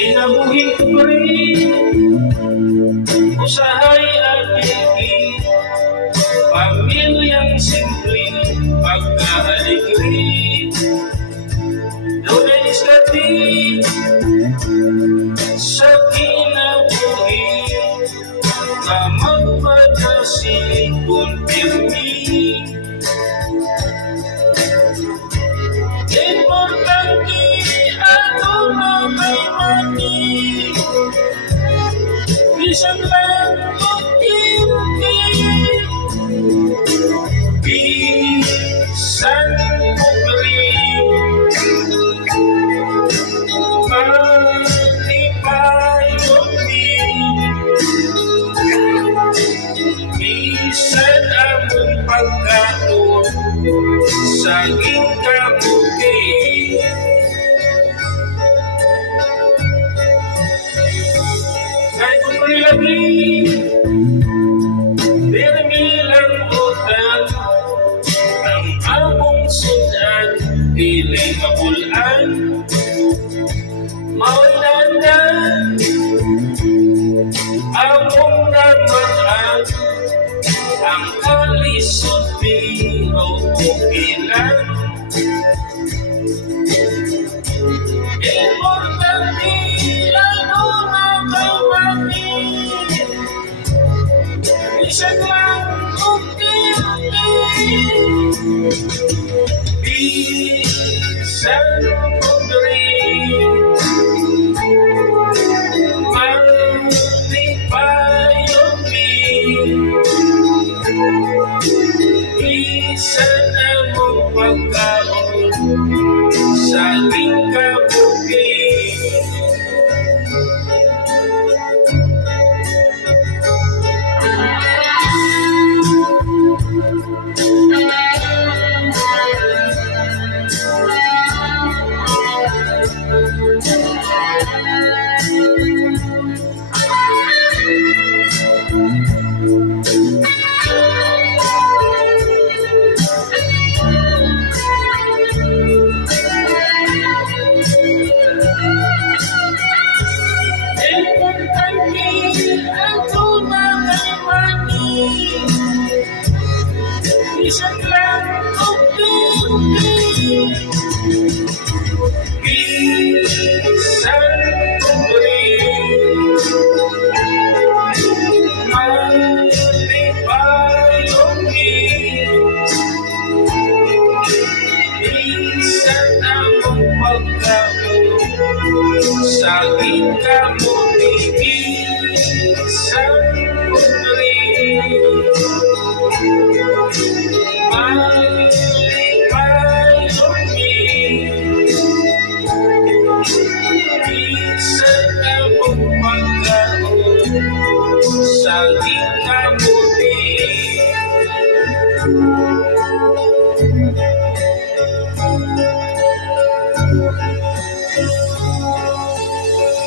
Inabuhin ko pa rin, usahay at higit, pamilyang simple, pagkahaligrit. Doon iskati sa kinabuhi, na magpadasig kung pirmi. Importante ako na may mati, isang lang unti-unti, bisan ko rin malipayon din, bisan among pagkaon saging kabuti. Kahit kung prilagi, birmilang utan, ang among sudan, dili mapulan, maulandan, among namaan, ang kalisod pero okay lang. Importante ako na may mati, isang lang unti-unti, bisan ko rin malipayon din, bisan among pagkaon saging kabuti. Isang lang unti-unti, bisan ko rin malipayon din, bisan among pagkaon saging kabuti, bisan ko rin malipayon din, bisan among pagkaon saging kabuti.